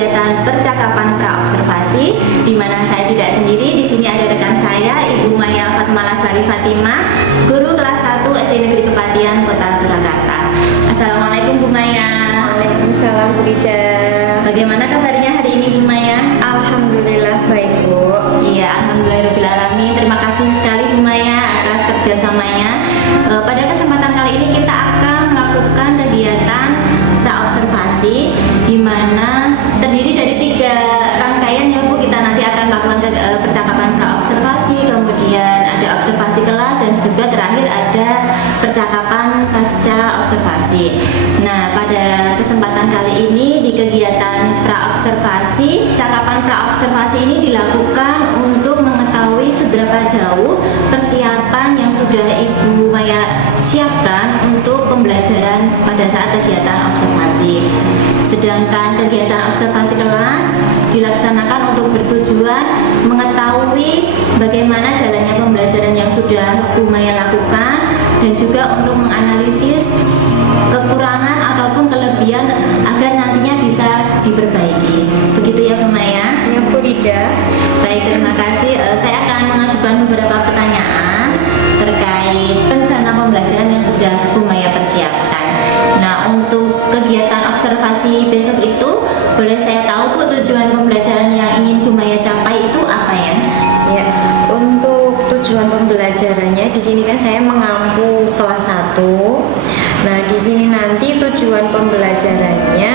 kegiatan percakapan praobservasi, di mana saya tidak sendiri. Di sini ada rekan saya, Ibu Maya Fatmalasari Fatimah, guru kelas 1 SD Negeri Kepatihan, Kota Surakarta. Assalamualaikum Bu Maya. Waalaikumsalam Bu Rida. Bagaimana kabarnya hari ini Bu Maya? Alhamdulillah baik Bu. Iya, alhamdulillahirobbilalamin. Terima kasih sekali Bu Maya atas kerjasamanya. Pada kesempatan kali ini kita akan melakukan kegiatan praobservasi, di mana terdiri dari 3 rangkaian ya Bu. Kita nanti akan melakukan percakapan praobservasi, kemudian ada observasi kelas, dan juga terakhir ada percakapan pasca observasi. Nah, pada kesempatan kali ini di kegiatan praobservasi, percakapan praobservasi ini dilakukan untuk mengetahui seberapa jauh persiapan yang sudah Ibu Maya siapkan untuk pembelajaran pada saat kegiatan observasi. Sedangkan kegiatan observasi kelas dilaksanakan untuk bertujuan mengetahui bagaimana jalannya pembelajaran yang sudah Bu Maya lakukan, dan juga untuk menganalisis kekurangan ataupun kelebihan agar nantinya bisa diperbaiki. Begitu ya Bu Maya? Siap Bu Rida. Baik, terima kasih. Saya akan mengajukan beberapa pertanyaan terkait rencana pembelajaran yang sudah Bu Maya persiapkan. Nah, untuk kegiatan observasi besok itu, boleh saya tahu Bu, tujuan pembelajaran yang ingin Bu Maya capai itu apa ya? Ya, untuk tujuan pembelajarannya di sini kan saya mengampu kelas 1. Nah, di sini nanti tujuan pembelajarannya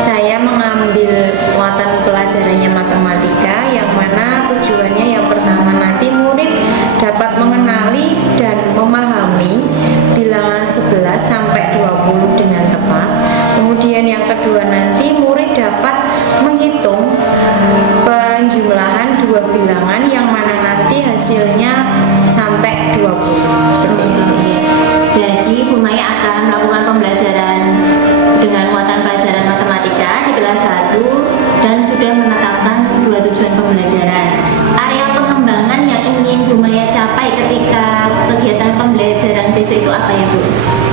saya mengambil muatan pelajarannya matematika, yang mana tujuannya yang pertama nanti murid dapat mengenali dan memahami bilangan 11 sampai 20 dengan tepat. Kemudian yang kedua nanti murid dapat menghitung penjumlahan 2 bilangan, yang mana nanti hasilnya sampai 20. Seperti itu. Jadi Bu Maya akan melakukan pembelajaran dengan muatan pelajaran matematika di kelas 1 dan sudah menetapkan 2 tujuan pembelajaran. Area pengembangan yang ingin Bu Maya capai ketika kegiatan pembelajaran besok itu apa ya Bu?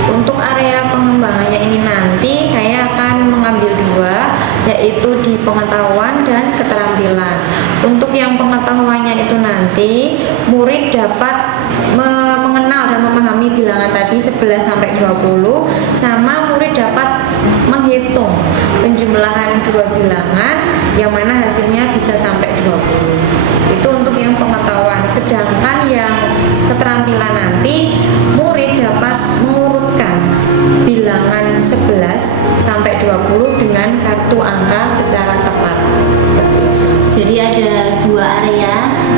Untuk area pengembangannya ini nanti saya akan mengambil 2, yaitu di pengetahuan dan keterampilan. Untuk yang pengetahuannya itu nanti murid dapat mengenal dan memahami bilangan tadi 11 sampai 20, sama murid dapat menghitung penjumlahan 2 bilangan yang mana hasilnya bisa sampai 20. Itu untuk yang pengetahuan. Sedangkan yang keterampilan nanti murid dapat mengurutkan bilangan 11 sampai 20 dengan kartu angka secara tepat. Seperti itu. Jadi ada 2 area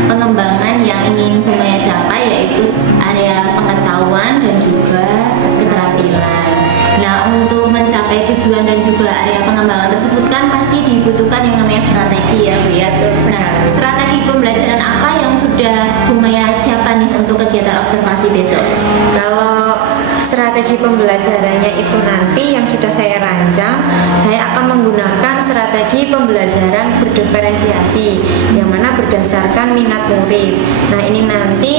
pengembangan yang ingin Bu Maya capai, yaitu area pengetahuan dan juga keterampilan. Nah, untuk mencapai tujuan dan juga area pengembangan tersebut kan pasti dibutuhkan yang namanya strategi ya Bu ya. Nah, strategi pembelajaran apa yang sudah Bu Maya siapkan nih untuk kegiatan observasi besok? Kalau strategi pembelajarannya itu nanti yang sudah saya rancang, saya akan menggunakan strategi pembelajaran berdiferensiasi, yang mana berdasarkan minat murid. Nah, ini nanti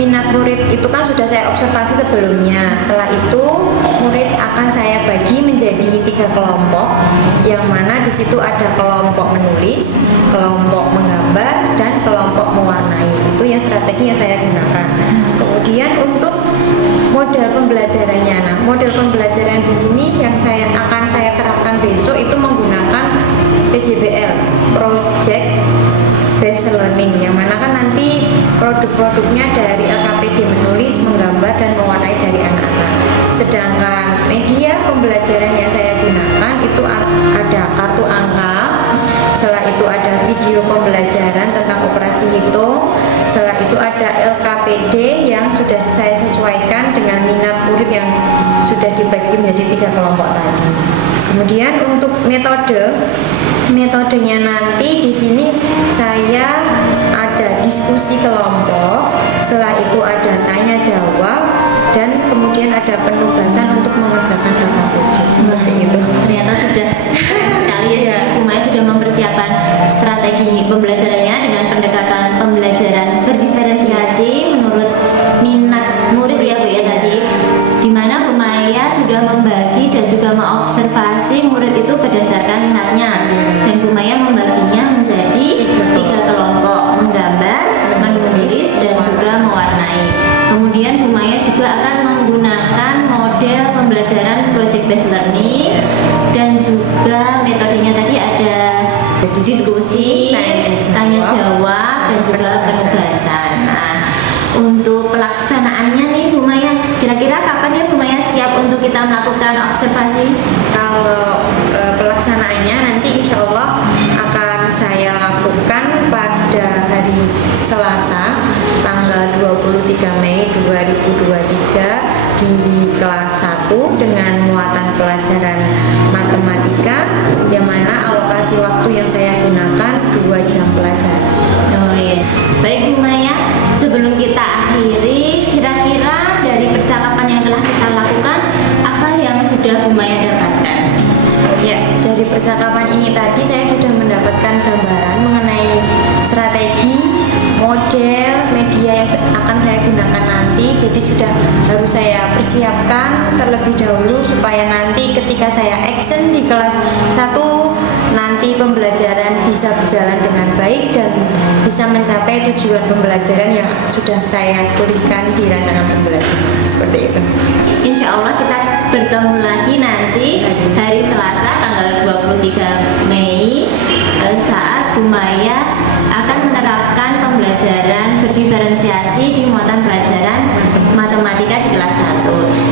minat murid itu kan sudah saya observasi sebelumnya. Setelah itu murid akan saya bagi menjadi 3 kelompok, yang mana di situ ada kelompok menulis, kelompok menggambar, dan kelompok mewarnai. Itu yang strategi yang saya gunakan. Kemudian untuk model pembelajarannya, nah model pembelajaran di sini yang akan saya terapkan besok itu menggunakan PJBL, Project Based Learning, yang mana kan nanti produk-produknya dari LKPD menulis, menggambar, dan mewarnai dari anak-anak. Sedangkan media pembelajaran yang saya gunakan itu ada kartu angka, setelah itu ada video pembelajaran tentang operasi hitung, setelah itu ada LKPD yang sudah saya sesuaikan dengan minat murid yang sudah dibagi menjadi 3 kelompok tadi. Kemudian untuk metodenya nanti di sini saya ada diskusi kelompok, setelah itu ada tanya jawab, dan kemudian ada penugasan untuk mengerjakan LKPD. Seperti itu. Ternyata sudah keren sekali ya. Bu Maya sudah mempersiapkan strategi pembelajarannya dengan pendekatan pembelajaran berdiferensiasi menurut minat murid ya Bu ya tadi, di mana Bu Maya sudah membagi dan juga mengobservasi murid itu berdasarkan minatnya. juga penugasan. Nah, untuk pelaksanaannya nih Bu Maya, kira-kira kapan ya Bu Maya siap untuk kita melakukan observasi? Kalau pelaksanaannya nanti insya Allah akan saya lakukan pada hari Selasa tanggal 23 Mei 2023 di kelas 1 dengan muatan pelajaran matematika, yang mana alokasi waktu yang saya gunakan 2 jam pelajaran. Oh iya. Baik Bu Maya, sebelum kita akhiri, kira-kira dari percakapan yang telah kita lakukan, apa yang sudah Bu Maya dapatkan? Ya, dari percakapan ini tadi saya sudah mendapatkan gambaran mengenai strategi, model, media yang akan saya gunakan nanti. Jadi sudah harus saya persiapkan terlebih dahulu supaya nanti ketika saya action di kelas 1 nanti pembelajaran bisa berjalan dengan baik dan bisa mencapai tujuan pembelajaran yang sudah saya tuliskan di rancangan pembelajaran. Seperti itu. Insya Allah kita bertemu lagi nanti hari Selasa tanggal 23 Mei saat Bu Maya akan menerapkan pembelajaran berdiferensiasi di muatan pelajaran matematika di kelas 1.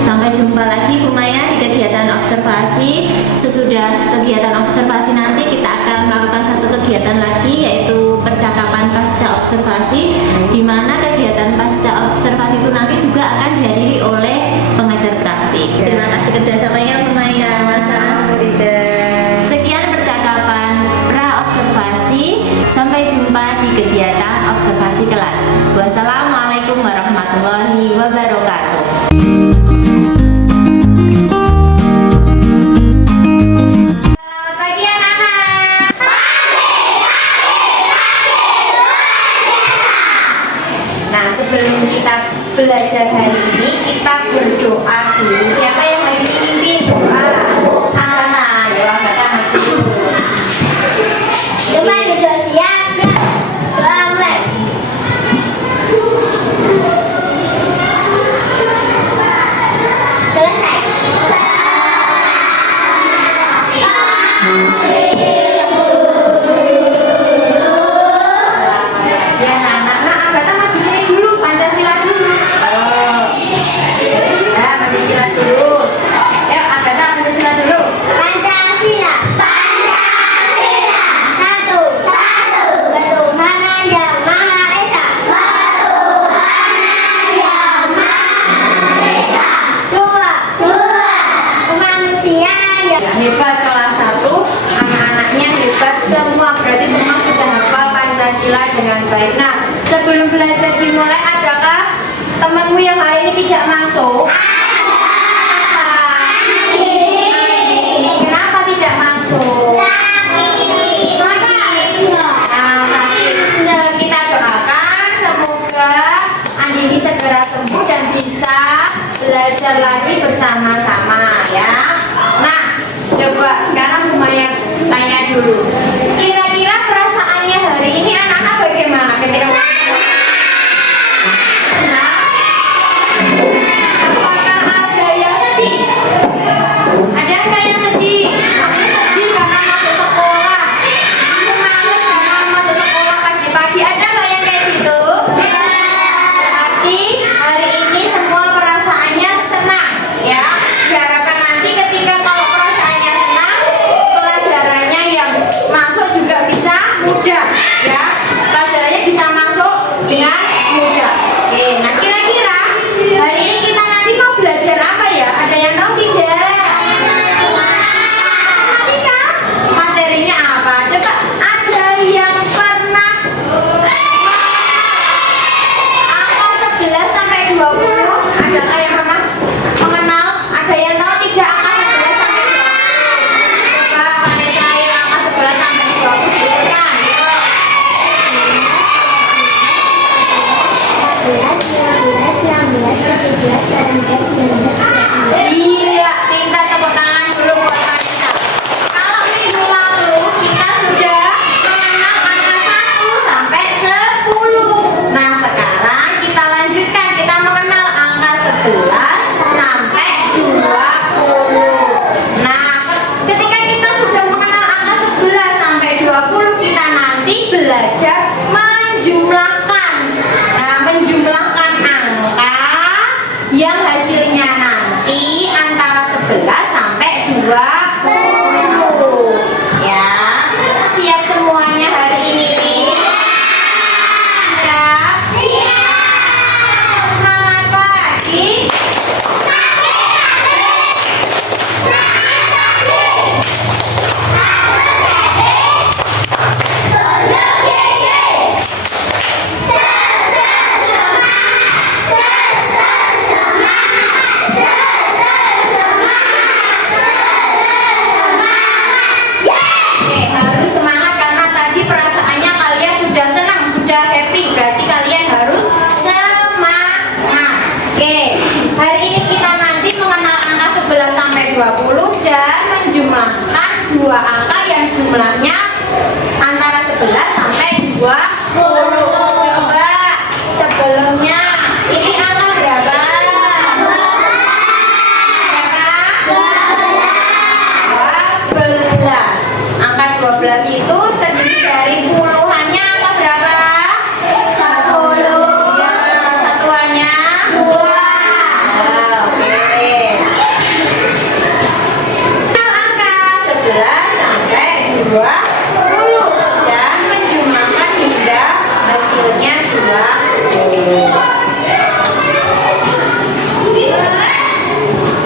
Sampai jumpa lagi Bu Maya di kegiatan observasi. Sesudah kegiatan observasi nanti kita akan melakukan satu kegiatan lagi, yaitu percakapan pasca observasi, di mana kegiatan pasca observasi itu nanti juga akan dihadiri oleh pengajar praktik. Terima kasih kerjasamanya Bu Maya. Sekian percakapan pra observasi. Sampai jumpa di kegiatan observasi kelas. Wassalamualaikum warahmatullahi wabarakatuh. Nah, sebelum kita belajar hari ini, kita berdoa dulu. Siapa yang hari ini pimpin doa? Ana, ya kata maju. Teman juga siap, doa mulai. Selesai. Ya, anak-anak, Agatha maju sini dulu, Pancasila dulu. Ya, Pancasila dulu. Ya, Agatha Pancasila dulu. Pancasila. Pancasila. Satu. Satu. Ketuhanan yang Maha Esa. Ketuhanan yang Maha Esa. Dua. Dua. Kemanusiaan yang Hebat kelas 1, anak-anaknya hebat semua, berarti semua sudah hafal Pancasila dengan baik. Nah, sebelum belajar dimulai, adakah temanmu yang hari ini tidak masuk? Kenapa tidak masuk? sakit. Nah, sakit. Kita doakan semoga Andini segera sembuh dan bisa belajar lagi bersama-sama ya. Nah, coba sekarang Bu Maya tanya dulu. Kira-kira perasaannya hari ini anak-anak bagaimana ketika senang? Apakah ada yang sedih? Ada nggak yang sedih? Aku sedih karena masuk sekolah. Aku nangis karena masuk sekolah pagi-pagi. Ada nggak yang kayak gitu? Berarti hari ini semua perasaannya senang, ya. Diharapkan nanti ketika kalau perasaannya senang, pelajarannya yang masuk juga bisa mudah, ya. Pelajarannya bisa masuk dengan mudah. Oke, nah kira-kira hari ini kita nanti mau belajar apa ya? Ada yang tahu tidak? Matematika. Materinya apa? Coba ada yang pernah angka 11 sampai 20? Adakah yang pernah mengenal? Ada yang tahu tidak angka 11 sampai 20? Coba Vanessa yang angka 11 sampai 20 diulang. Iya, minta tepuk tangan dulu buat Vanessa. Kalau minggu lalu kita sudah mengenal angka 1 sampai 10. Nah, sekarang kita lanjutkan, kita mengenal angka 11 sampai 20. Nah, ketika kita sudah mengenal angka 11 sampai 20, kita nanti belajar menjumlahkan. menjumlahkan. Nah, menjumlahkan angka yang hasilnya nanti antara 11 sampai 20. Ya, siap semuanya hari ini? Siap. Semangat pagi. Oke, harus semangat karena tadi perasaannya kalian sudah senang, sudah happy. Berarti kalian harus semangat. Oke, hari ini kita nanti mengenal angka 11 sampai 20 dan menjumlahkan dua angka yang jumlahnya antara 11 sampai 20. Coba sebelumnya ini angka berapa? Berapa? 12. Angka 12 itu terdiri dari puluhannya angka berapa? 10. Ya, satuannya 2. Oke. Angka 11 sampai 20 dan menjumlahkan hingga hasilnya 20.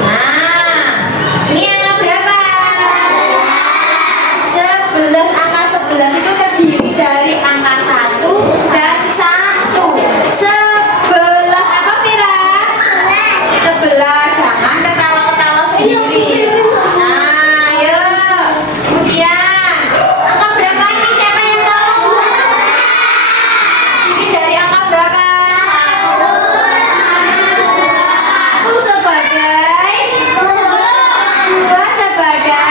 Nah, ini angka berapa? 11. Angka 11 itu terdiri dari angka 1 dan 1. 11 apa Vira? 11. Jangan ketawa-ketawa sendiri. Nah, ayo. Kemudian angka berapa ini? Siapa yang tahu? Ini dari angka berapa? 1 sebagai 2 sebagai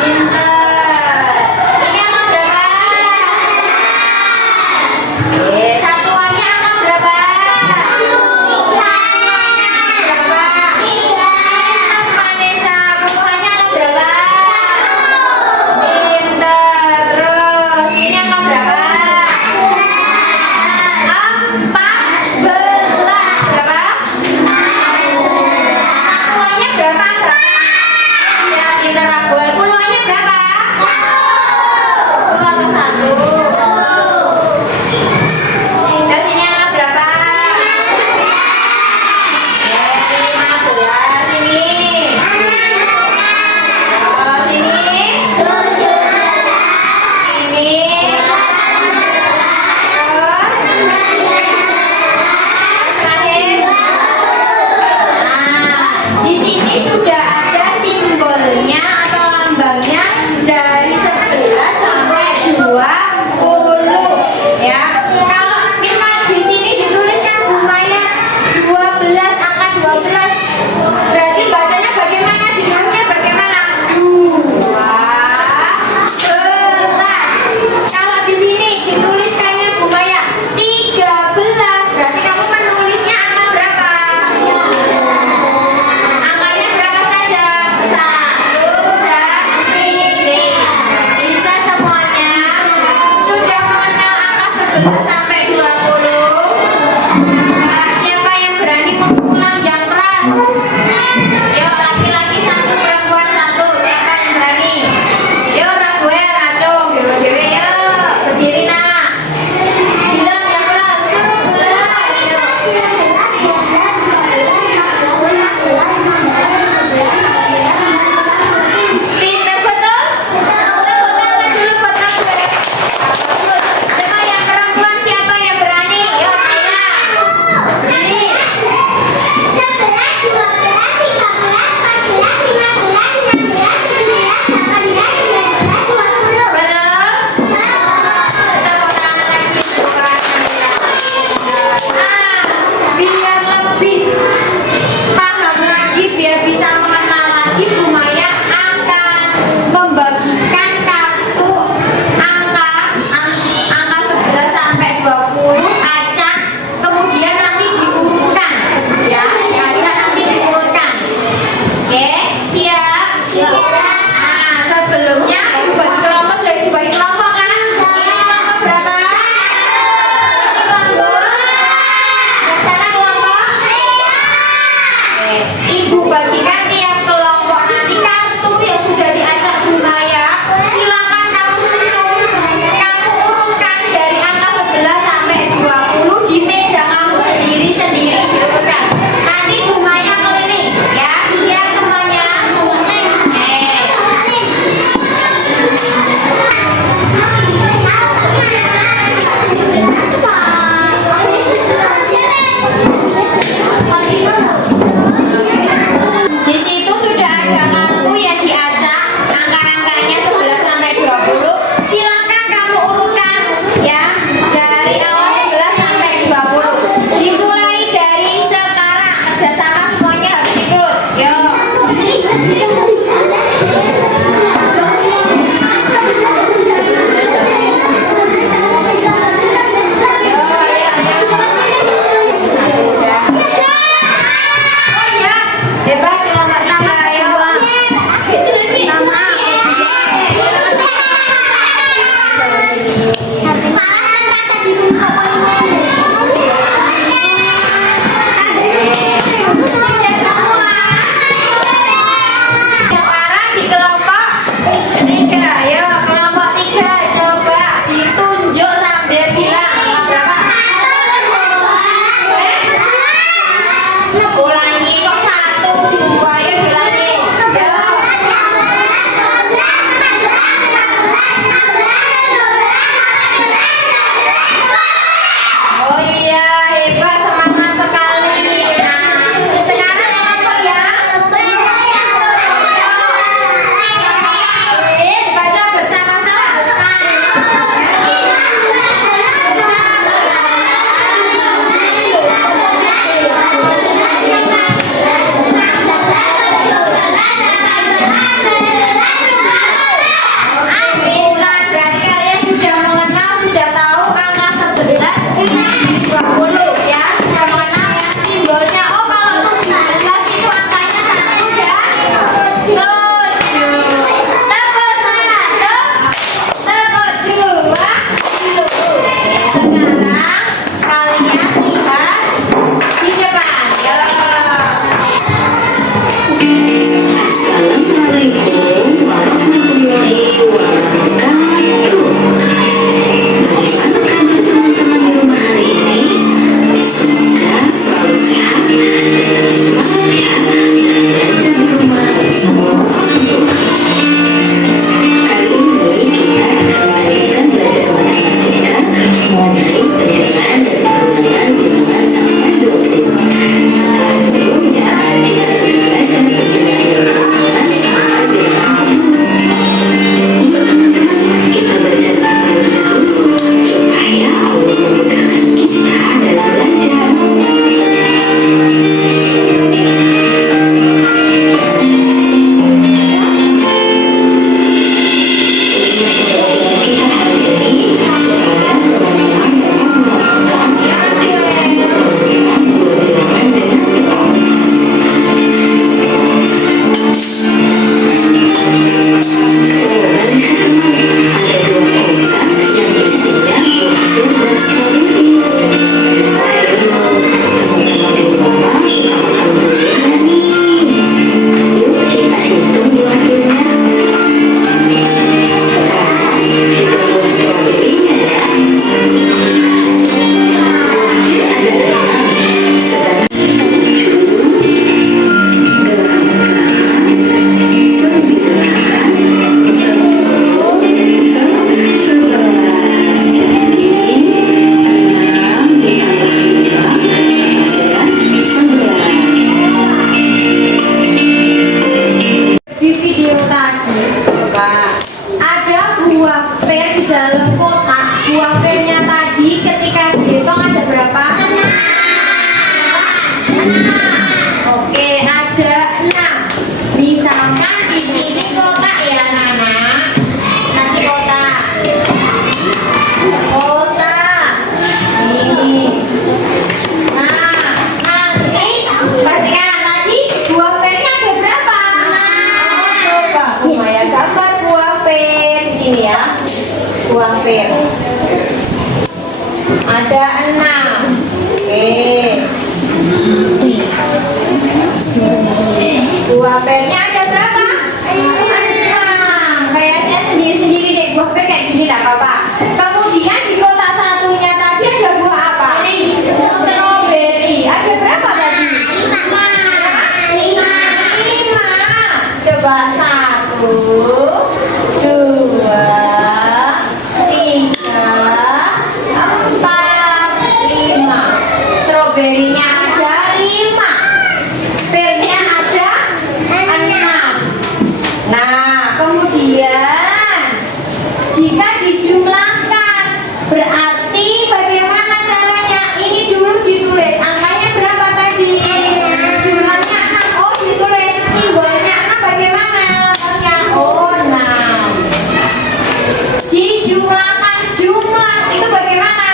pinter. Ini angka berapa? 2. ada buah per di dalam kotak. Buah pernya tadi ketika dihitung ada berapa? 6. Oke, ada 6. Misalkan di sini kotak ya, Nana. Nanti kotak. Kotak. Ini. Nah, nanti perhatikan tadi buah pernya ada berapa? Coba Umaya gambar buah per di sini ya. Buah per. Ada 6. Oke. Buah pernya ada berapa? 6. Kayaknya sendiri-sendiri deh buah per kayak gini lah Bapak. Kemudian di kotak satunya tadi ada buah apa? Strawberry. Ada berapa tadi? 5. Coba 1, 2, 3, 4, 5. Stroberinya ada 5. Pernya ada 6. Nah, kemudian jika dijumlahkan berarti bagaimana caranya? Ini dulu ditulis angkanya berapa tadi? Jumlahnya 6. Oh, ditulis simbolnya 6 bagaimana? Contohnya oh 6. Dijumlahkan jumlah itu bagaimana?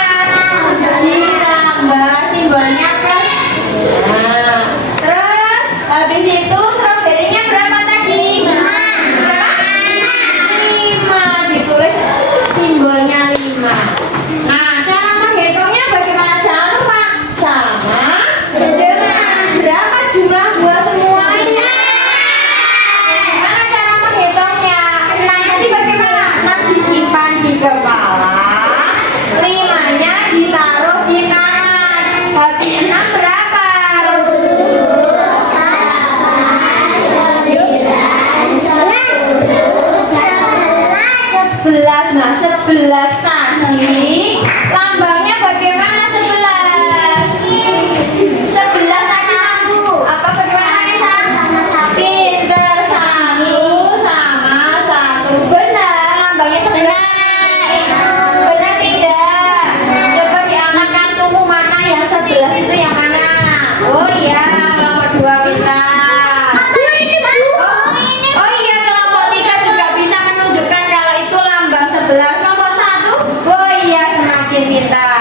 Ditambah simbolnya plus. Nah, terus habis itu stroberinya berapa tadi? 5. Ditulis simbolnya 5. Nah, cara menghitungnya bagaimana? Jangan lupa sama dengan berapa jumlah buah semuanya. Gimana cara menghitungnya? 6 tadi bagaimana? 6 disimpan di kepala, 5-nya ditaruh di tangan. Habis 6 berapa? 11. Nah, 11 tadi lambangnya bagaimana 11? 11 tadi apa bagaimana? Pinter, 1 sama 1. Benar, lambangnya 11. Benar tidak? Coba diangkat kartumu mana yang 11 itu yang mana? Oh iya, nomor 2 kita. Oh iya, kelompok 3 juga bisa menunjukkan kalau itu lambang 11. Kelompok 1, oh iya, semakin pintar.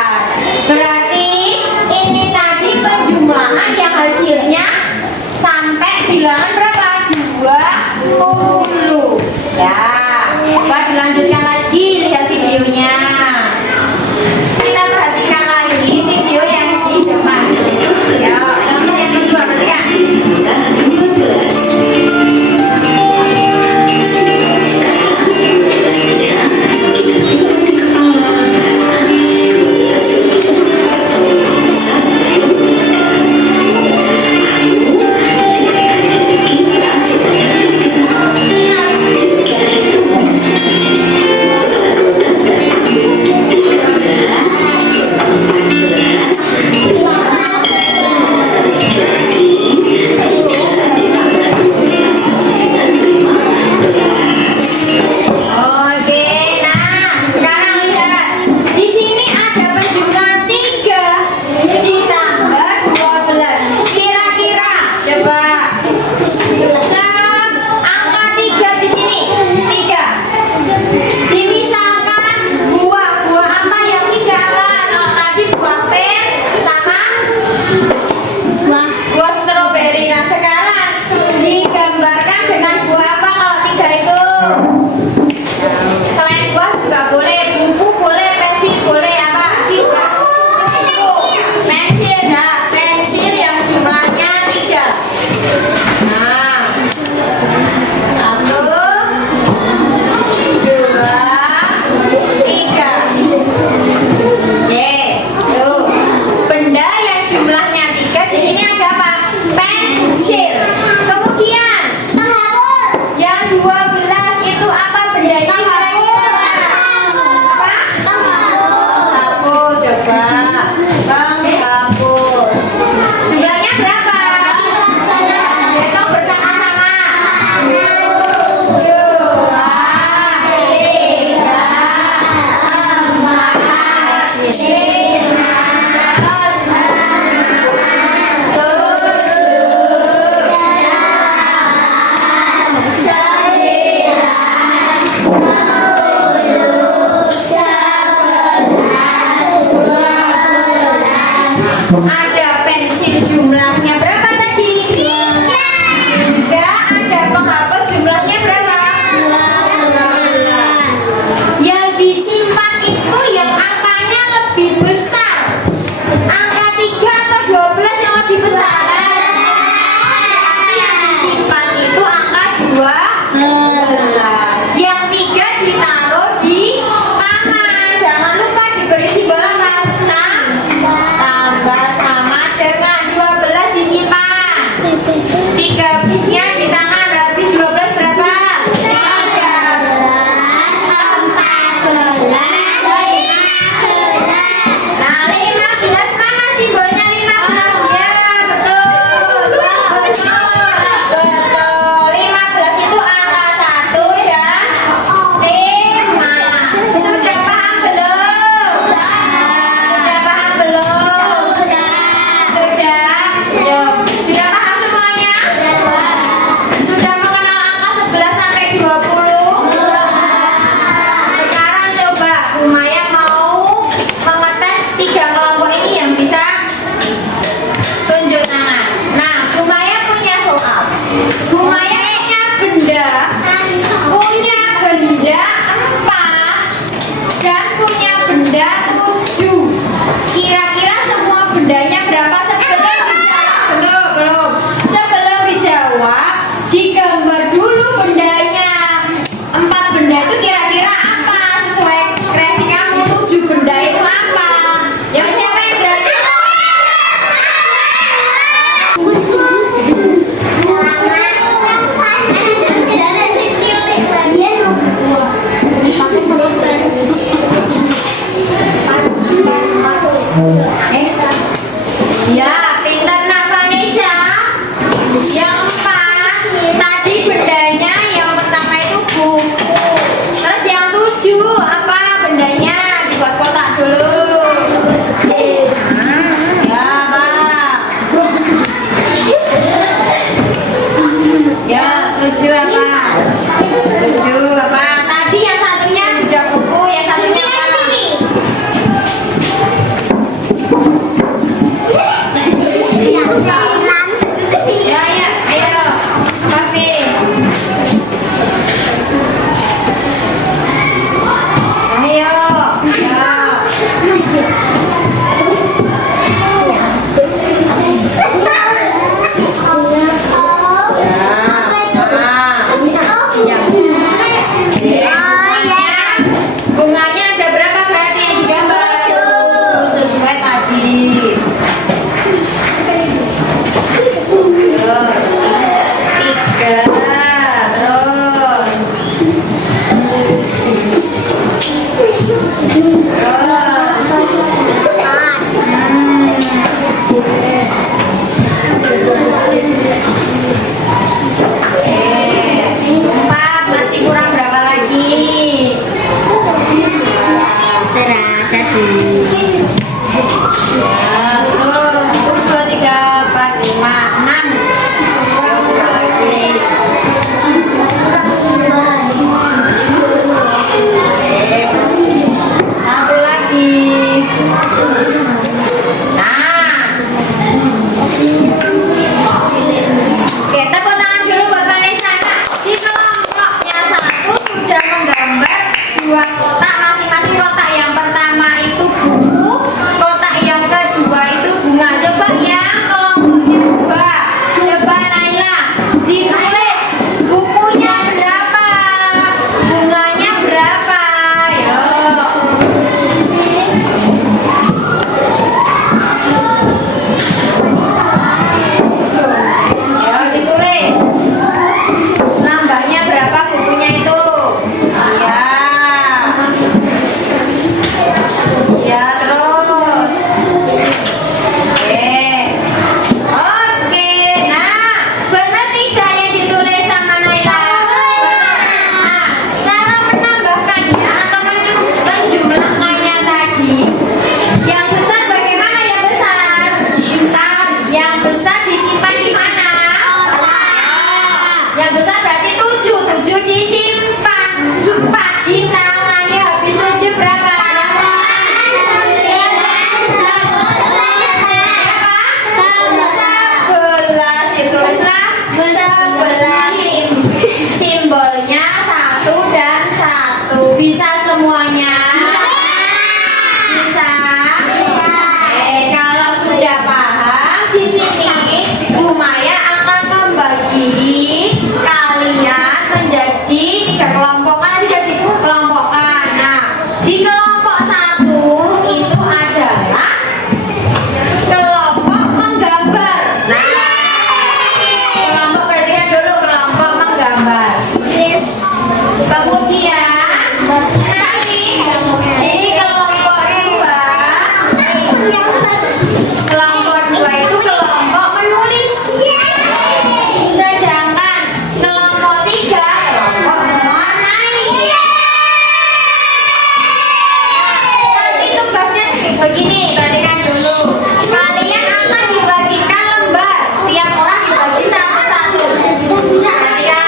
Begini, perhatikan dulu. Kalian akan dibagikan lembar. Tiap orang dibagi satu-satu. Perhatikan,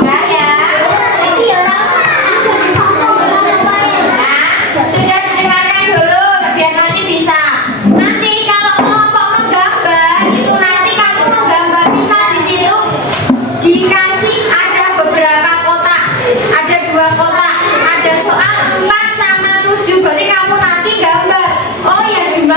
enggak ya? Nah, sudah didengarkan dulu biar nanti bisa. Nanti kalau kelompok menggambar itu nanti kamu menggambar misal di situ dikasih ada beberapa kotak, ada 2 kotak, ada soal 4 sama 7. Berarti kamu nanti gambar. Oh ya jumlah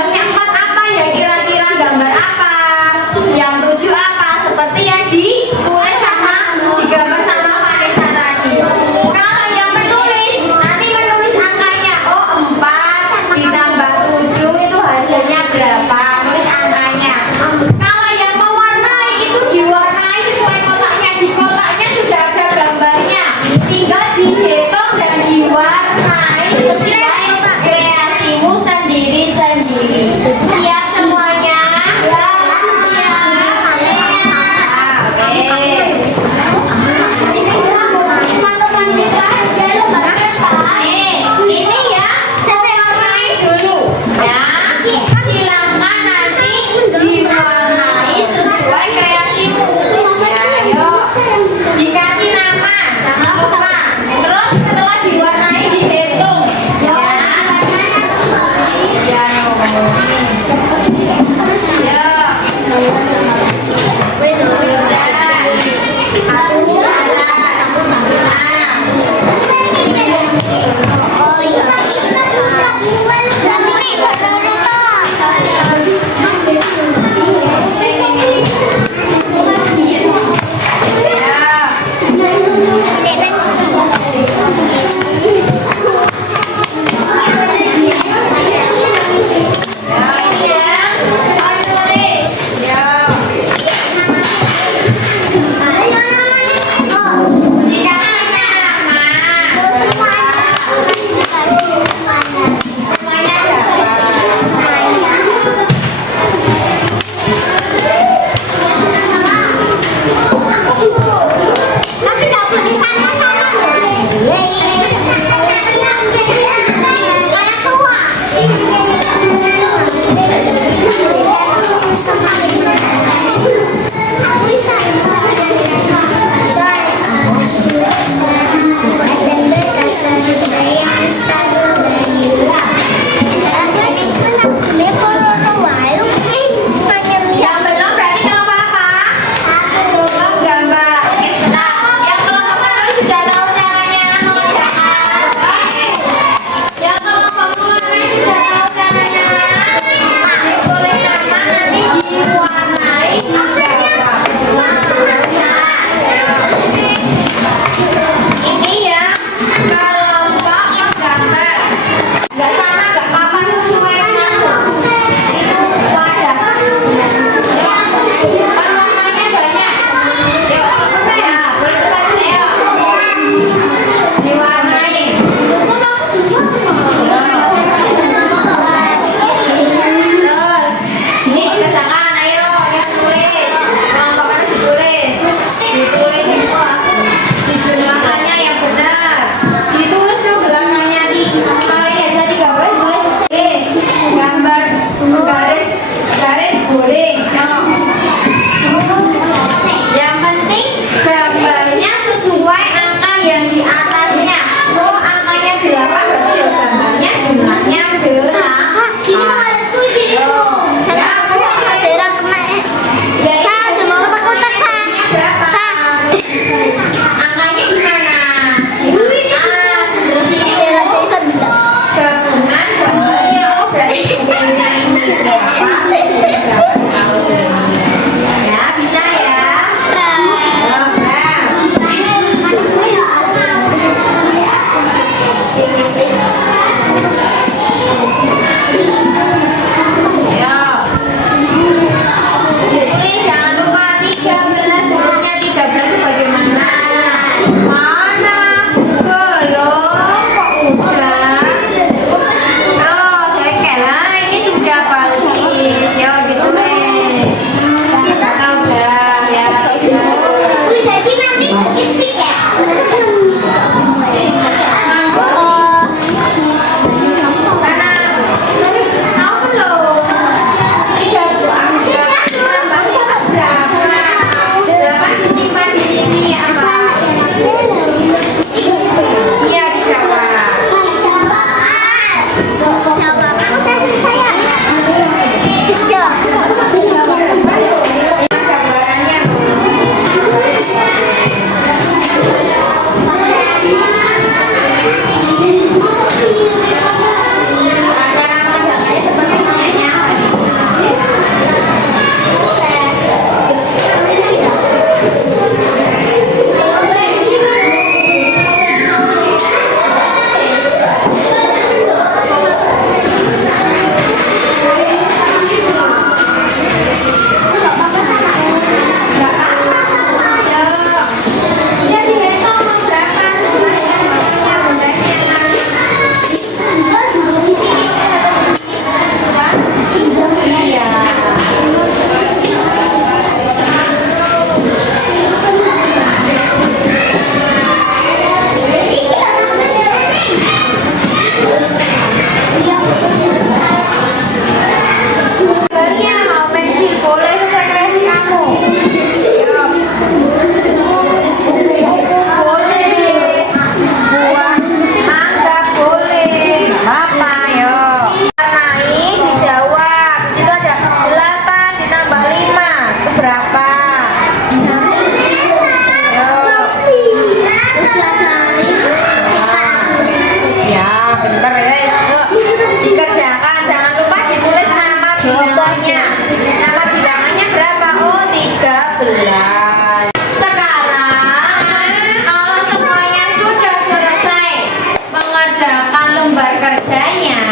gambar kerjanya.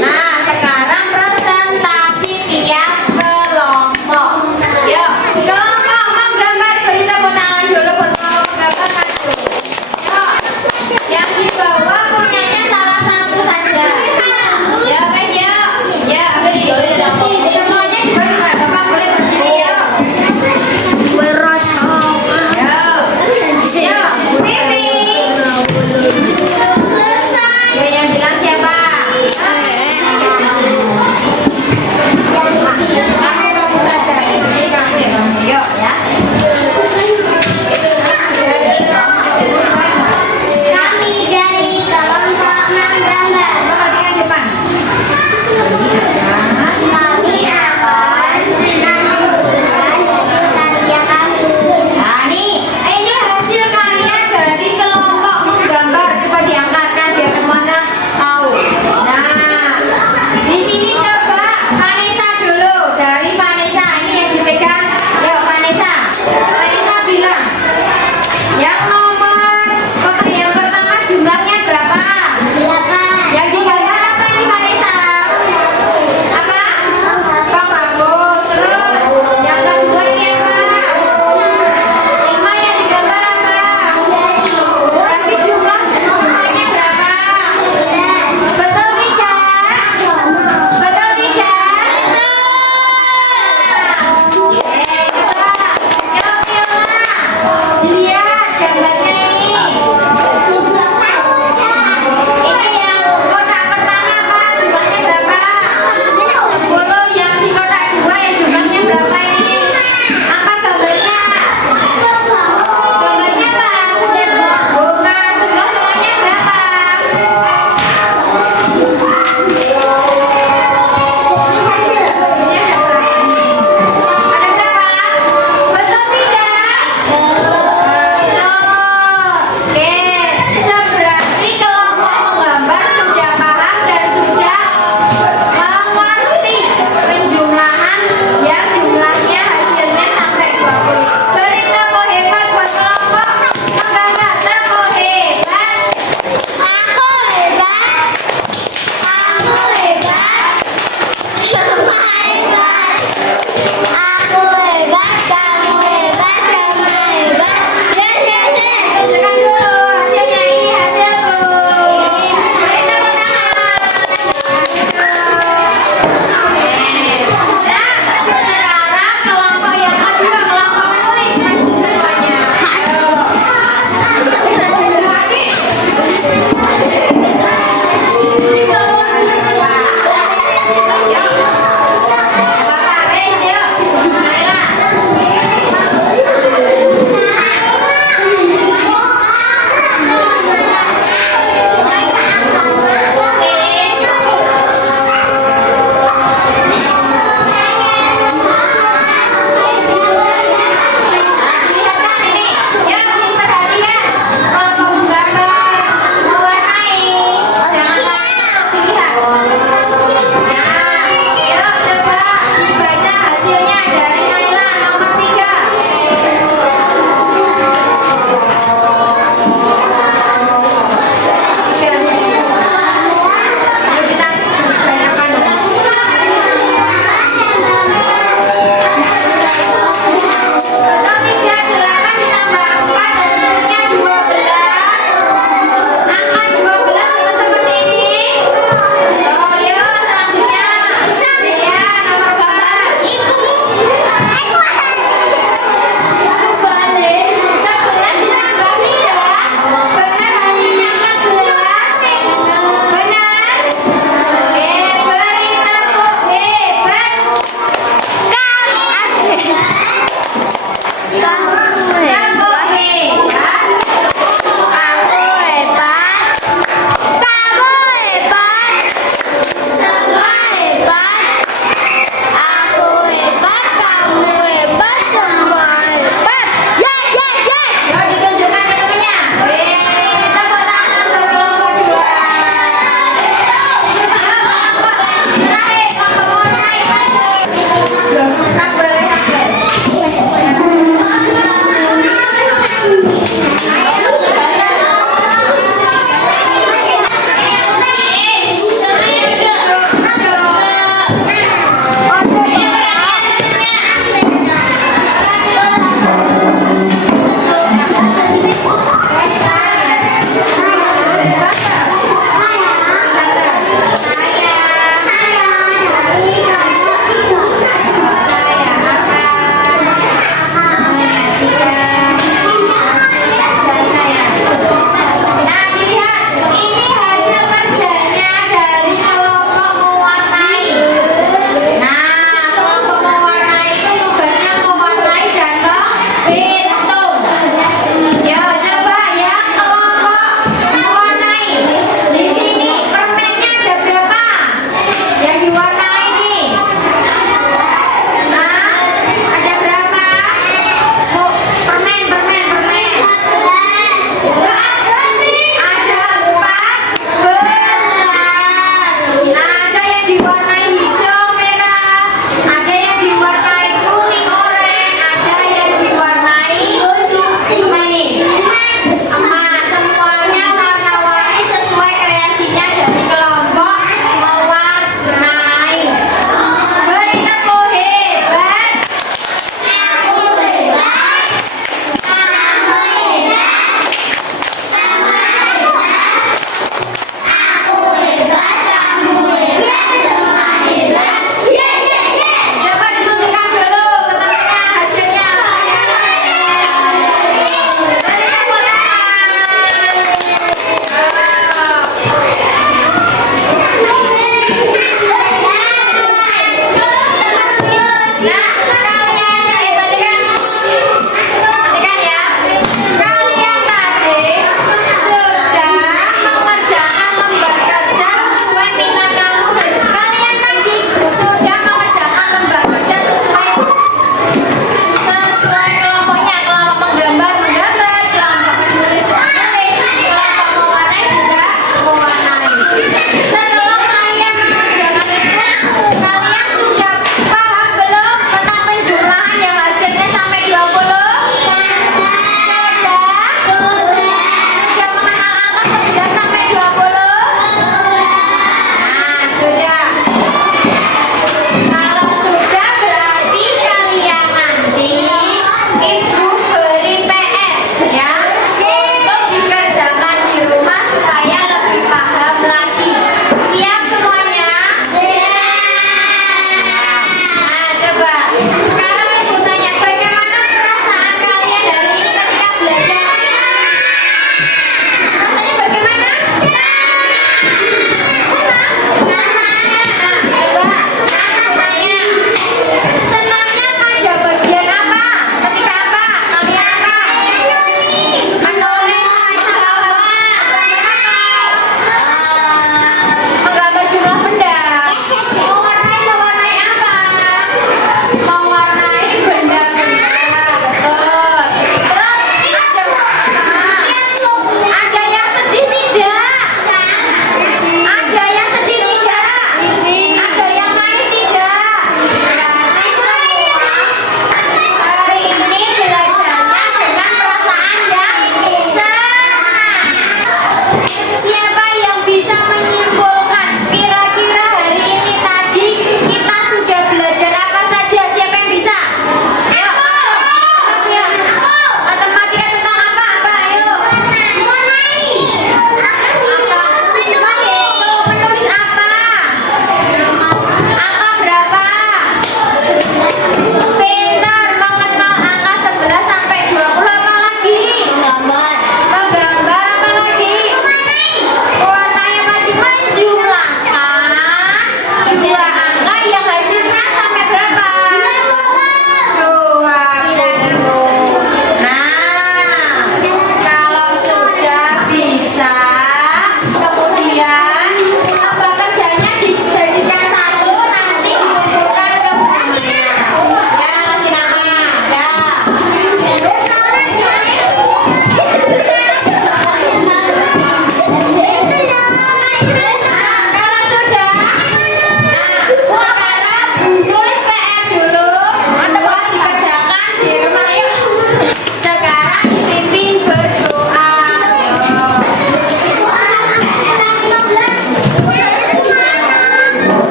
Nah, sekarang presentasi tiap kelompok. Yuk, kelompok menggambar, beri tepuk tangan dulu buat kelompok gambar maju. Yuk, yang di bawah punyanya salah satu saja. Ya guys, yuk. Ya, beri. Semuanya di bawah Bapak boleh berdiri yuk. Yuk, Vivi. Ya, yang bilang siapa?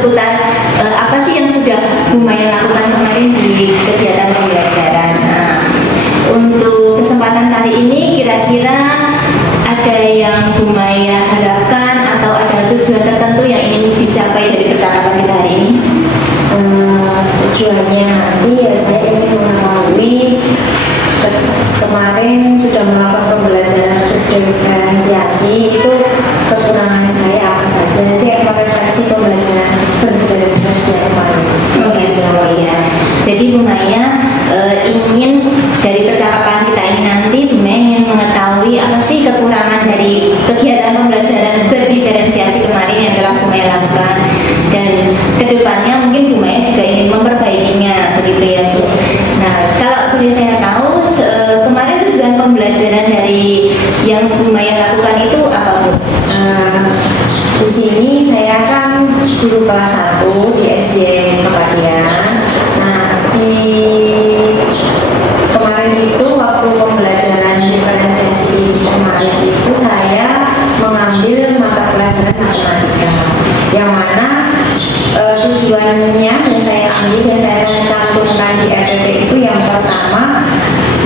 seputar apa sih yang sudah Bu Maya lakukan kemarin di kegiatan pembelajaran. Nah, untuk kesempatan kali ini kira-kira ada yang Bu Maya harapkan atau ada tujuan tertentu yang ingin dicapai dari percakapan kita hari ini? Tujuannya nanti ya saya ingin mengetahui kemarin sudah melakukan pembelajaran berdiferensiasi itu kekurangan saya apa saja, jadi evaluasi pembelajaran berdiferensiasi kemarin. Oh gitu ya. Jadi Bu Maya ingin dari percakapan kita ini nanti Bu Maya ingin mengetahui apa sih kekurangan dari kegiatan pembelajaran berdiferensiasi kemarin yang telah Bu Maya lakukan, dan kedepannya mungkin Bu Maya juga ingin memperbaikinya begitu ya Bu. Nah, kalau boleh saya tahu kemarin tujuan pembelajaran dari yang Bu Maya lakukan itu apa Bu? Di sini saya kan guru kelas 1 di SD Kepatihan. Nah, di kemarin itu waktu pembelajaran diferensiasi kemarin itu saya mengambil mata pelajaran matematika, yang mana tujuannya yang saya ambil, yang saya cantumkan di RPP itu yang pertama,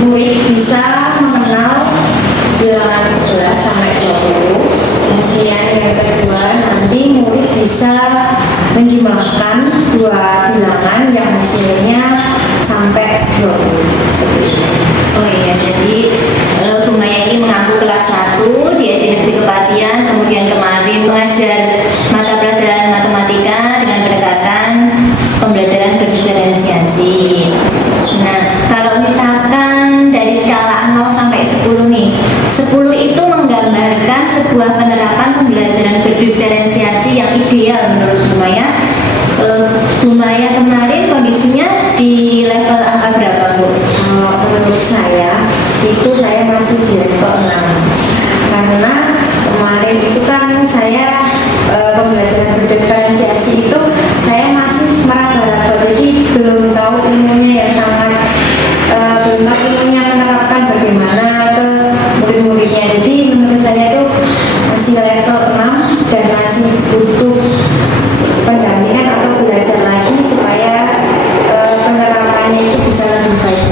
murid bisa mengenal bilangan 11 sampai 20. Kemudian yang kedua, nanti murid bisa menjumlahkan dua bilangan yang hasilnya sampai 20. Oh iya, jadi Bu Maya ini mengaku kelas 1 di SD Negeri Kepatihan, kemudian kemarin mengajar mata pelajaran matematika dengan pendekatan pembelajaran berdiferensiasi. Nah, kalau misalkan dari skala 0 sampai 10 nih, 10 itu menggambarkan sebuah penerapan pembelajaran berdiferensiasi yang ideal menurut Bu Maya. Bu Maya kemarin kondisinya di level angka berapa Bu? Menurut saya itu saya masih di level 6, karena kemarin itu kan saya pembelajaran berdiferensiasi itu saya masih meraba-raba, jadi belum tahu ilmunya yang sangat belum tahu ilmunya menerapkan bagaimana ke murid-muridnya. Jadi menurut saya itu masih level 6 dan masih butuh pendampingan atau belajar lagi supaya penerapannya itu bisa lebih baik.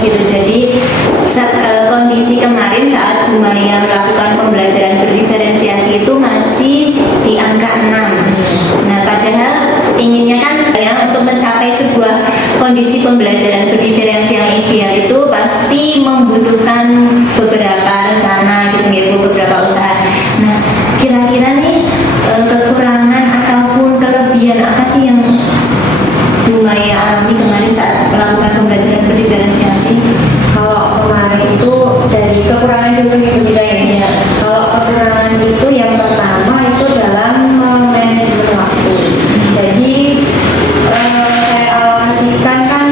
Gitu, jadi kondisi kemarin saat Bu Maya melakukan pembelajaran berdiferensiasi itu masih di angka 6. Nah, padahal inginnya kan ya, untuk mencapai sebuah kondisi pembelajaran berdiferensiasi yang ideal itu pasti membutuhkan beberapa rencana gitu ya Bu, beberapa usaha. Nah, kira-kira nih kekurangan ataupun kelebihan apa sih yang Bu Maya alami kemarin saat melakukan pembelajaran berdiferensiasi? Kalau kemarin itu dari kekurangan dulu ya. Kalau kekurangan itu yang pertama itu dalam manajemen waktu. Jadi saya alokasikan kan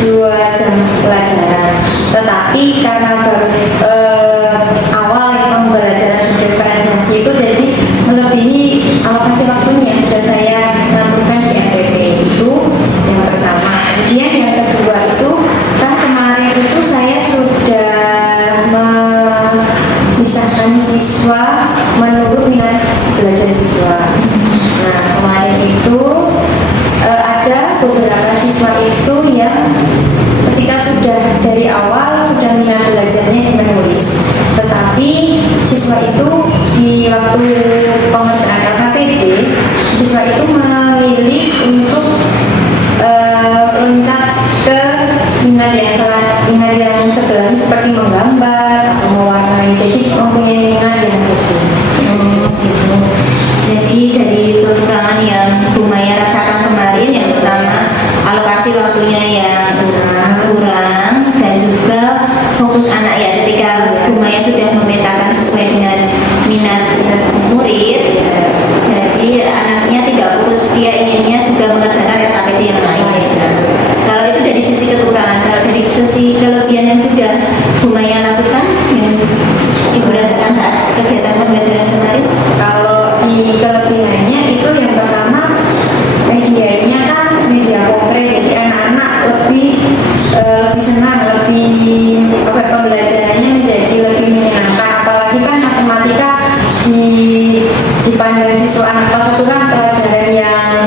2 jam pelajaran, tetapi karena baru awal yang pembelajaran diferensiasi itu jadi melebihi alokasi waktunya yang sudah saya cantumkan di RPP itu yang pertama. Kemudian yang kedua itu kan kemarin itu saya sudah memisahkan siswa menurut minat belajar siswa. Nah, kemarin itu ada beberapa siswa itu yang ketika sudah dari awal sudah minat belajarnya di menulis, tetapi siswa itu di waktu pengerjaan LKPD siswa itu memilih untuk loncat ke minat yang sebelah seperti menggambar atau mewarnai, jadi mempunyai minat yang itu. Gitu. Jadi dari kekurangan yang Bu Maya rasakan kemarin, yang pertama alokasi waktunya yang kurang dan juga fokus anak ya, ketika Bu Maya sudah memetakan sesuai dengan minat murid, jadi anaknya tidak fokus, dia inginnya juga mengerjakan LKPD yang lain. Nah, kalau itu dari sisi kekurangan, kalau dari sisi kelebihan yang sudah Bu Maya lakukan yang Ibu rasakan saat kegiatan pembelajaran kemarin? Kalau di kelebihannya itu yang pertama medianya kan media konkret, jadi anak-anak lebih senang, lebih pembelajarannya menjadi lebih menyenangkan. Apalagi kan matematika di pandang siswa anak kelas 1 kan pelajaran yang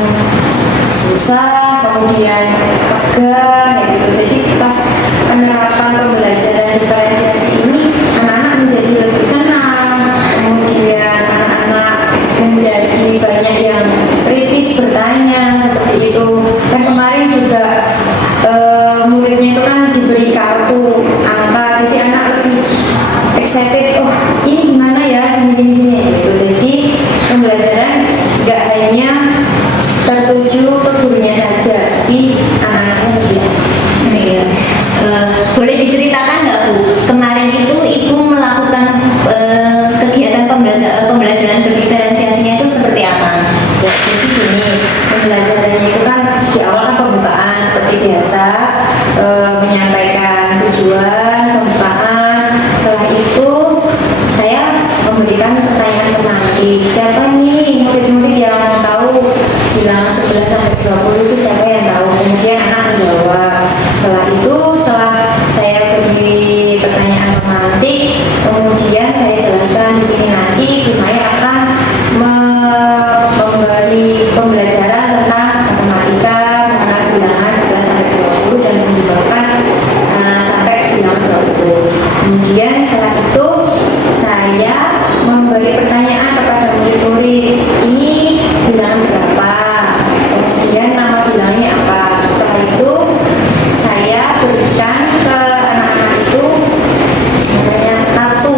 siapa nih murid-murid yang tahu bilang 11 sampai 20 itu siapa yang tahu? Kemudian anak menjawab. Setelah saya beri pertanyaan pemantik, kemudian saya jelaskan di sini nanti Bu Maya akan memberi pembelajaran tentang matematika, tentang bilangan 11 sampai 20 dan menjelaskan sampai bilangan 20. Kemudian setelah itu saya memberi pertanyaan kepada murid-murid, ini bilangan berapa? Kemudian nama bilangnya apa? Setelah itu saya berikan ke anak-anak itu namanya kartu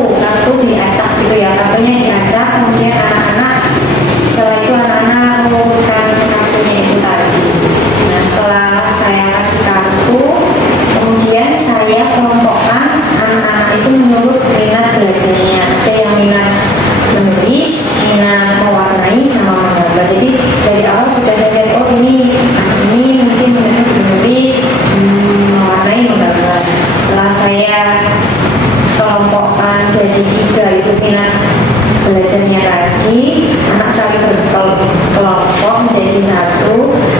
diacak gitu ya, kartunya diacak, kemudian setelah itu anak-anak mengumpulkan kartunya itu tadi. Nah, setelah saya kasih kartu, kemudian saya kelompokkan anak-anak itu menurut minat belajarnya. Ada yang minat menulis, minat mewarnai, sama menggambar. Jadi dari awal sudah saya lihat, oh ini mungkin minatnya menulis, mewarnai, menggambar. Setelah saya kelompokkan jadi 3 itu minat belajarnya tadi, anak saling berkelompok menjadi 1.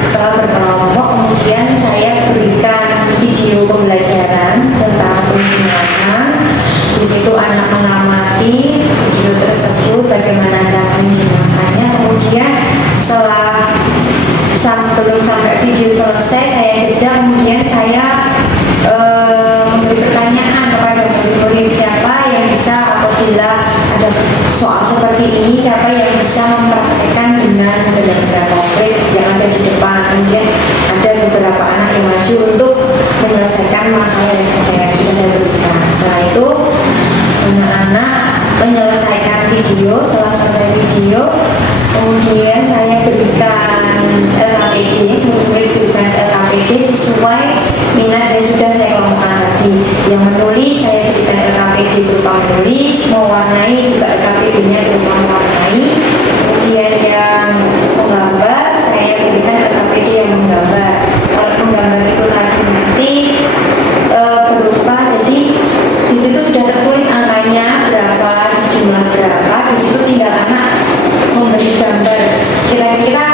Setelah berkelompok, kemudian saya berikan video pembelajaran tentang fungsionalnya. Di situ anak mengamati video tersebut, bagaimana cara menggunakannya. Kemudian belum sampai video selesai, saya jeda, kemudian saya memberi pertanyaan kepada murid-murid, siapa yang bisa apabila ada soal seperti ini, siapa yang bisa mempraktekkan dengan benda-benda konkret yang ada di depan. Kemudian ada beberapa anak yang maju untuk menyelesaikan masalah yang saya sudah berikan. Setelah itu anak-anak menyelesaikan video. Setelah selesai video, kemudian saya berikan LKPD, murid berikan LKPD sesuai minat yang sudah saya kelompokkan tadi. Yang menulis saya berikan LKPD berupa menulis, mewarnai juga LKPD-nya berupa mewarnai. Kemudian yang menggambar saya berikan LKPD yang menggambar. Kalau menggambar itu tadi nanti berupa, jadi di situ sudah tertulis angkanya berapa, jumlah berapa. Di situ tinggal anak memberi gambar. Kira-kira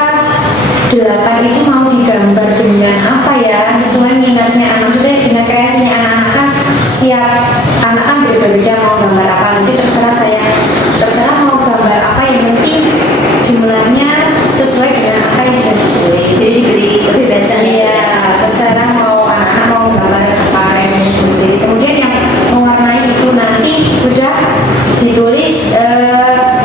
8 itu mau digambar dengan apa ya, sesuai minatnya anak. Sudah dengan kreasinya anak-anak kan siap, anak kan berbeda-beda mau gambar apa. Nanti terserah mau gambar apa, yang penting jumlahnya sesuai dengan apa yang sudah ditulis. Jadi diberi kebebasan ya, terserah mau anak-anak mau gambar apa yang sendiri. Kemudian yang mewarnai itu nanti sudah ditulis,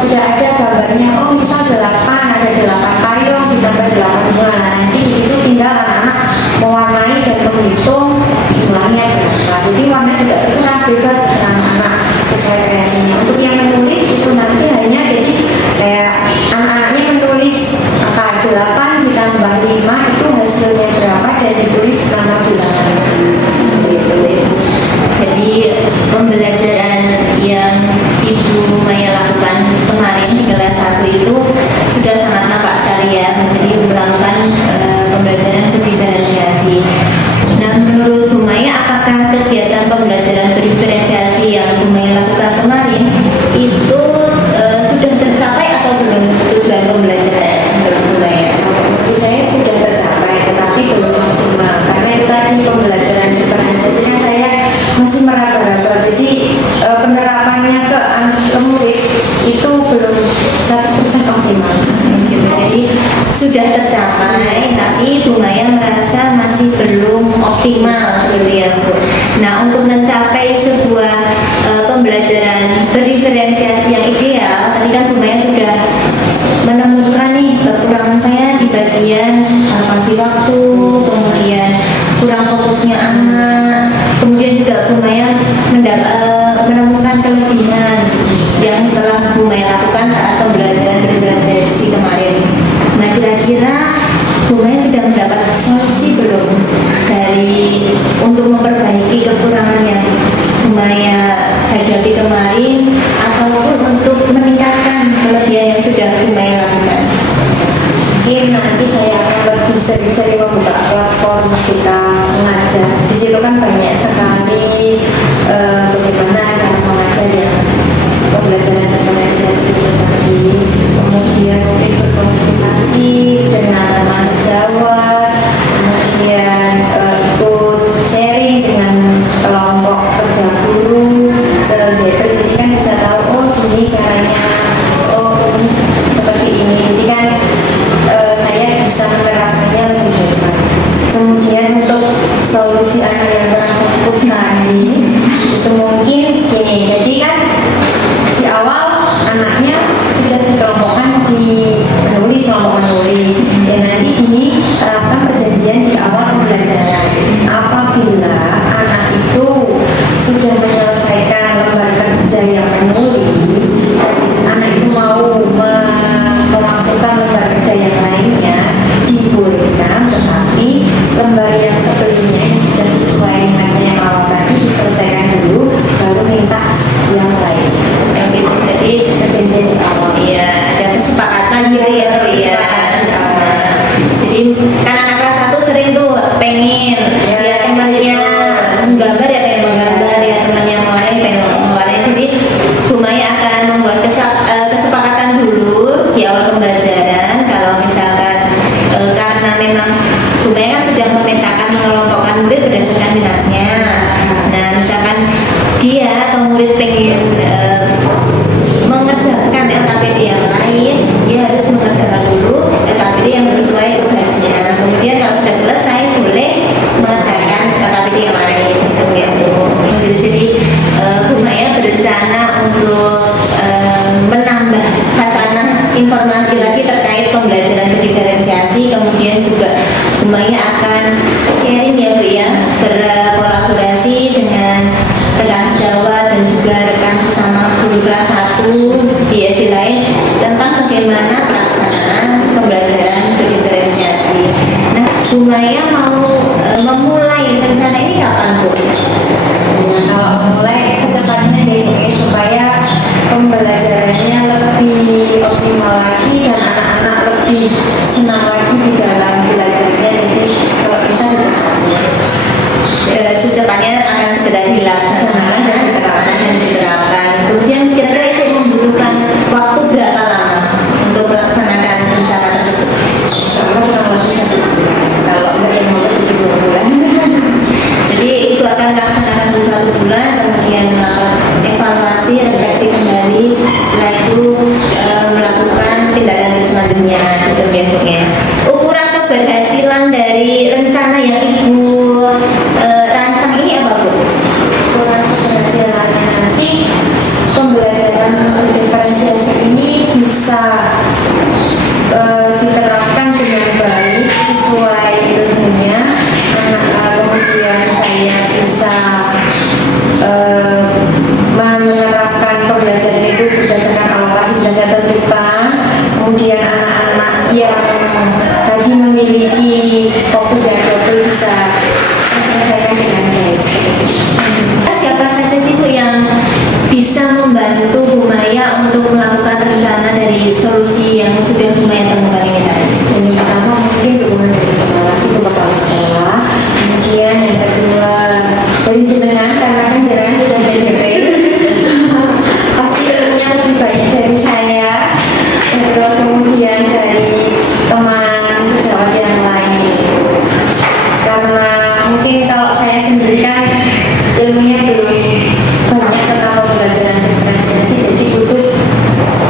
sudah ada gambarnya. Oh misal 8, ada 8 payung ditambah 8 bunga. Nanti di situ tinggal anak-anak mewarnai dan menghitung jumlahnya berapa. Jadi warna juga terserah, bebas anak-anak sesuai kreasinya. Untuk yang menulis itu nanti hanya jadi kayak anak-anaknya menulis angka 8 ditambah 5 itu hasilnya berapa dan ditulis nama bilangan. Jadi pembelajaran yang Ibu Maya lakukan kemarin di kelas 1 itu sudah sangat nampak sekali ya. Jadi melakukan pembelajaran berdiferensiasi. Nah, menurut Bu Maya, apakah kegiatan pembelajaran berdiferensiasi yang Bu Maya lakukan kemarin itu sudah tercapai atau belum tujuan pembelajaran menurut Bu Maya? Menurut saya sudah tercapai, tetapi belum maksimal. Karena itu tadi pembelajaran diferensiasinya saya masih meraba-raba. Jadi penerapannya ke murid itu belum 100% optimal. Jadi sudah tercapai, tapi Bu Maya merasa masih belum optimal, gitu ya Bu. Nah, untuk mencapai sebuah pembelajaran berdiferensiasi yang ideal, tadi kan Bu Maya sudah menemukan nih kekurangan saya di bagian alokasi waktu, kemudian kurang fokusnya anak, kemudian juga Bu Maya menemukan kelebihan yang telah Bu Maya lakukan saat pembelajaran berdiferensiasi kemarin. Nah, kira-kira Bu Maya sudah mendapat solusi belum untuk memperbaiki kekurangan yang Bu Maya hadapi kemarin, ataupun untuk meningkatkan kelebihan yang sudah Bu Maya lakukan? Mungkin nanti saya akan lebih sering-sering membuka platform kita mengajar. Di situ kan banyak sekali bagaimana cara mengajar yang pembelajaran diferensiasi tadi. informasi lagi terkait pembelajaran berdiferensiasi. Kemudian juga Bu Maya akan sharing ya Bu ya, berkolaborasi dengan rekan sejawat dan juga rekan sesama guru kelas 1 di SD lain tentang bagaimana pelaksanaan pembelajaran berdiferensiasi. Nah, Bu Maya mau memulai rencana ini kapan Bu? Kalau mulai secepatnya deh supaya pembelajarannya lebih optimal lagi dan anak-anak lebih senang lagi di dalam belajarnya. Jadi kalau bisa secepatnya. Secepatnya akan segera dilaksanakan dan diterapkan. Kemudian kira-kira itu membutuhkan waktu berapa lama untuk melaksanakan rencana tersebut? Sama kurang lebih 1 bulan. Kalau enggak yang mau jadi 2 bulan. Jadi itu akan melaksanakan dulu 1 bulan, kemudian melakukan evaluasi, refleksi kembali, setelah itu melakukan tindak lanjut selanjutnya. Gitu ya. Ukuran keberhasilan dari rencana yang Ibu rancang ini apa Bu? Ukuran keberhasilannya nanti pembelajaran diferensiasi ini bisa diterapkan dengan baik sesuai ilmunya. Kemudian saya bisa menerapkan pembelajaran itu berdasarkan alokasi sudah saya tentukan. Kemudian anak-anak yang tadi memiliki fokus yang double bisa selesaikan dengan baik. Siapa saja sih Bu yang bisa membantu Bu Maya untuk melakukan rencana dari solusi yang sudah Bu Maya temukan ini tadi? Yang pertama mungkin dukungan dari kepala sekolah, kemudian yang kedua dari jenengan karena kan jenengan sudah jadi pasti ilmunya lebih banyak dari saya. Terus kemudian dari teman sejawat yang lain, karena mungkin kalau saya sendiri kan ilmunya belum banyak tentang pembelajaran diferensiasi, jadi butuh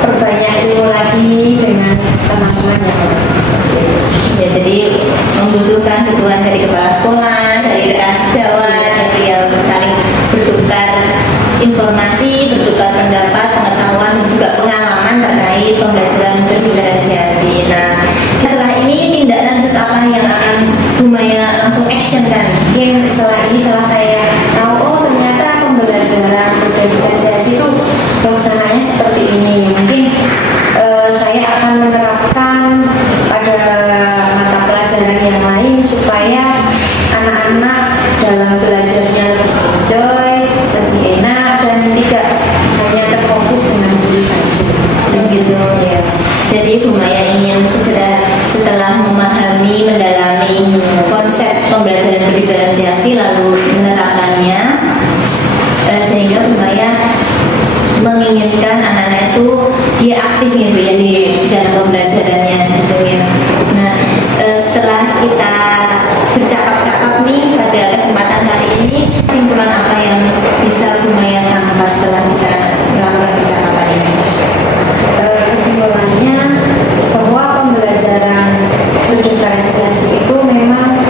perbanyak ilmu lagi dengan teman-teman yang lain. Ya, jadi membutuhkan dukungan dari kepala sekolah, dari rekan sejawat, yang saling bertukar informasi, bertukar pendapat, pengetahuan, dan juga pengalaman terkait pembelajaran berdiferensiasi. Nah, setelah ini tindak lanjut apa yang akan Bu Maya langsung action kan? Mungkin setelah saya tahu, oh ternyata pembelajaran berdiferensiasi itu pelaksananya seperti ini. Mungkin saya akan menerapkan pada mata pelajaran yang lain supaya anak-anak dalam belajarnya lebih enjoy, lebih enak dan tidak hanya terfokus dengan guru saja. Begitu ya. Jadi Bu Maya ingin segera setelah memahami, mendalami konsep pembelajaran berdiferensiasi lalu menerapkannya, sehingga Bu Maya menginginkan anak-anak itu dia aktif gitu ya di dalam pembelajarannya gitu ya. Nah, setelah kita bercakap-cakap nih pada kesempatan kali ini, kesimpulan apa yang bisa Bu Maya tangkap setelah kita melakukan percakapan ini? Kesimpulannya bahwa pembelajaran berdiferensiasi itu memang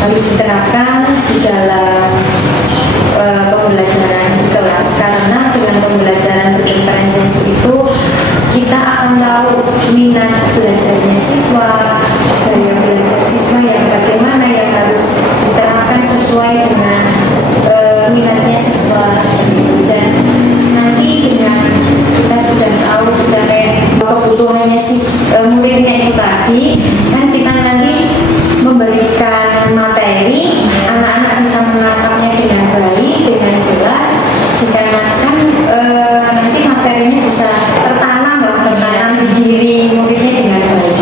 harus diterapkan di dalam pembelajaran di kelas, karena dengan pembelajaran berdiferensiasi itu kita akan tahu minat belajarnya siswa, gaya belajar siswa yang bagaimana yang harus diterapkan sesuai dengan minatnya siswa. Dan nanti dengan kita sudah tahu, sudah kayak kebutuhannya muridnya itu tadi, kan kita nanti memberikan materi, anak-anak bisa menangkapnya dengan baik, dengan jelas, sehingga kan nanti materinya bisa tertanam di diri muridnya dengan baik.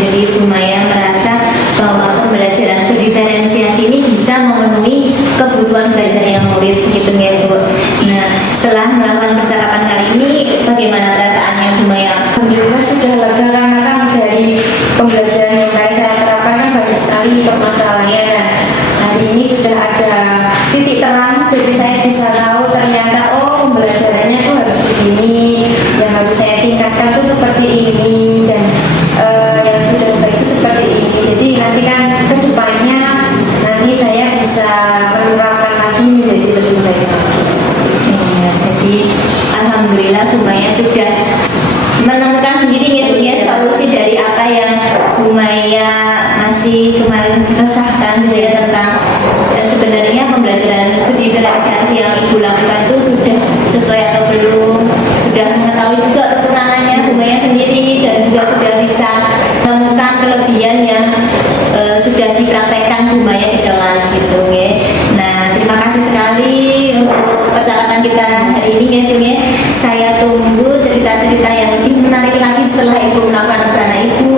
Jadi Bu Maya merasa bahwa pembelajaran berdiferensiasi ini bisa memenuhi kebutuhan belajar yang murid gitu ya Bu. Nah, setelah melakukan percakapan kali ini, bagaimana perasaannya Bu Maya? Alhamdulillah sudah lega karena dari pembelajaran yang tadi saya terapkan kan banyak sekali permasalahannya. Nah, hari ini sudah ada titik terang, jadi saya bisa tahu ternyata oh pembelajarannya tuh harus begini, yang harus saya tingkatkan tuh seperti ini, dan yang sudah baik itu seperti ini. Jadi nanti kan kedepannya nanti saya bisa menerapkan lagi menjadi lebih baik lagi. Ya, jadi alhamdulillah Bu Maya sudah menemukan sendiri gitu ya solusi dari apa yang Bu Maya masih kemarin resahkan gitu ya tentang sebenarnya pembelajaran diferensiasi yang Ibu lakukan itu sudah sesuai atau belum, sudah mengetahui juga kekurangannya Bu Maya sendiri dan juga sudah bisa menemukan kelebihan yang sudah dipraktekkan Bu Maya di kelas gitu ya. Nah, terima kasih sekali untuk percakapan kita hari ini ya Bu ya. Saya tunggu cerita-cerita yang lebih menarik lagi setelah Ibu melakukan rencana Ibu